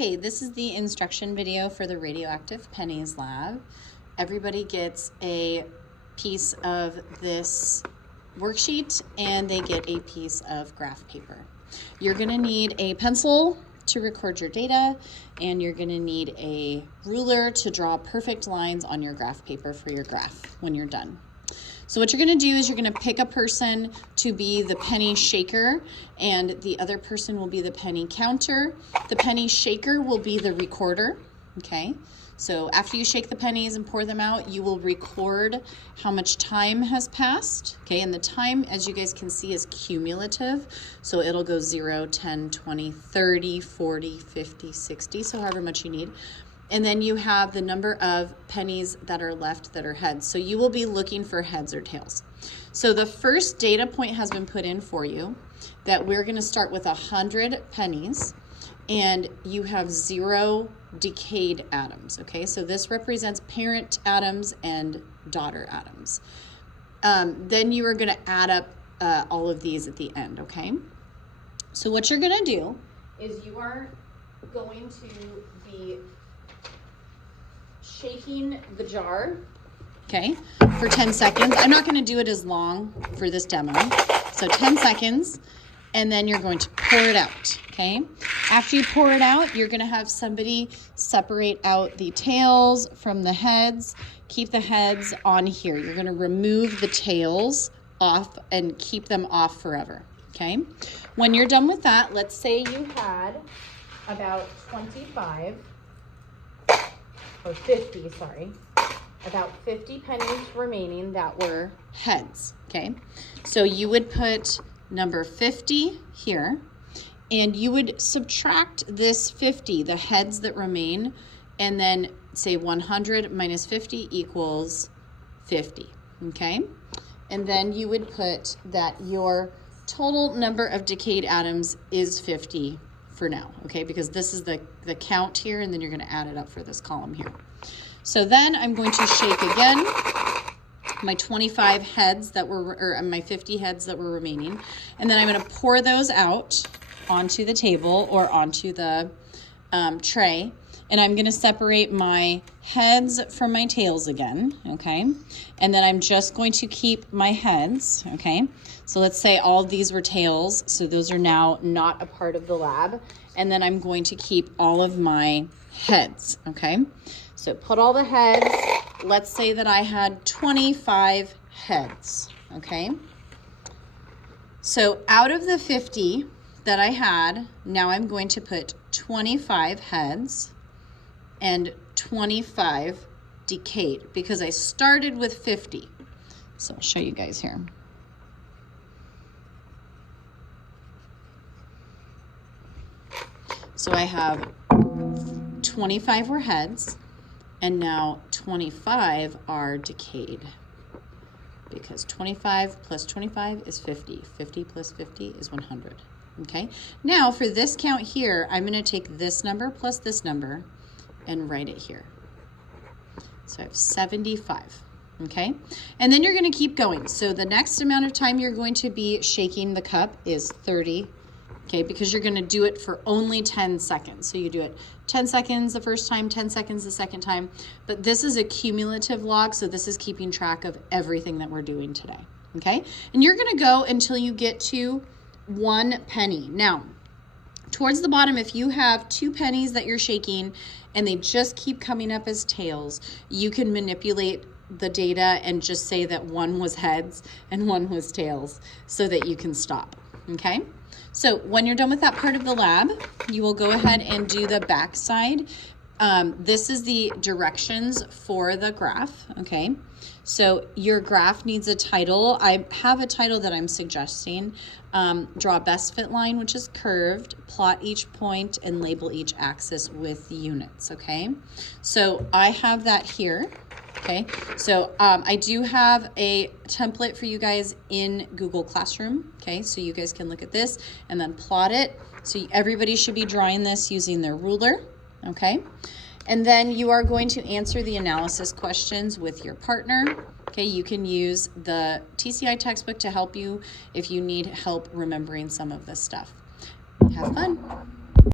Okay, this is the instruction video for the Radioactive Pennies lab. Everybody gets a piece of this worksheet and they get a piece of graph paper. You're going to need a pencil to record your data, and you're going to need a ruler to draw perfect lines on your graph paper for your graph when you're done. So what you're going to do is you're going to pick a person to be the penny shaker, and the other person will be the penny counter. The penny shaker will be the recorder, okay? So after you shake the pennies and pour them out, you will record how much time has passed, okay? And the time, as you guys can see, is cumulative. So it'll go 0, 10, 20, 30, 40, 50, 60, so however much you need. And then you have the number of pennies that are left that are heads. So you will be looking for heads or tails. So the first data point has been put in for you that we're going to start with 100 pennies, and you have 0 decayed atoms. Okay, so this represents parent atoms and daughter atoms. Then you are going to add up all of these at the end. Okay, so what you're going to do is you are going to be shaking the jar, okay, for 10 seconds. I'm not going to do it as long for this demo. So 10 seconds, and then you're going to pour it out, okay? After you pour it out, you're going to have somebody separate out the tails from the heads. Keep the heads on here. You're going to remove the tails off and keep them off forever, okay? When you're done with that, let's say you had about 25 or 50, sorry, about 50 pennies remaining that were heads, okay? So you would put number 50 here, and you would subtract this 50, the heads that remain, and then say 100 minus 50 equals 50, okay? And then you would put that your total number of decayed atoms is 50 for now, okay? Because this is the count here, and then you're going to add it up for this column here. So then I'm going to shake again my 25 heads that were, or my 50 heads that were remaining, and then I'm going to pour those out onto the table or onto the tray, and I'm going to separate my heads from my tails again, okay? And then I'm just going to keep my heads, okay? So let's say all of these were tails, so those are now not a part of the lab. And then I'm going to keep all of my heads, okay? So put all the heads. Let's say that I had 25 heads, okay? So out of the 50 that I had, now I'm going to put 25 heads and 25 decayed, because I started with 50. So I'll show you guys here. So I have 25 were heads, and now 25 are decayed, because 25 plus 25 is 50. 50 plus 50 is 100, okay? Now for this count here, I'm gonna take this number plus this number and write it here. So I have 75, okay? And then you're gonna keep going. So the next amount of time you're going to be shaking the cup is 30, okay, because you're gonna do it for only 10 seconds. So you do it 10 seconds the first time, 10 seconds the second time, but this is a cumulative log, so this is keeping track of everything that we're doing today, okay? And you're gonna go until you get to 1 penny. Now, towards the bottom, if you have 2 pennies that you're shaking and they just keep coming up as tails, you can manipulate the data and just say that 1 was heads and 1 was tails so that you can stop, okay? So when you're done with that part of the lab, you will go ahead and do the back side. This is the directions for the graph, okay? So your graph needs a title. I have a title that I'm suggesting. Draw a best fit line, which is curved, plot each point, and label each axis with units, okay? So I have that here. Okay, so I do have a template for you guys in Google Classroom, okay? So you guys can look at this and then plot it. So everybody should be drawing this using their ruler, okay? And then you are going to answer the analysis questions with your partner, okay? You can use the TCI textbook to help you if you need help remembering some of this stuff. Have fun.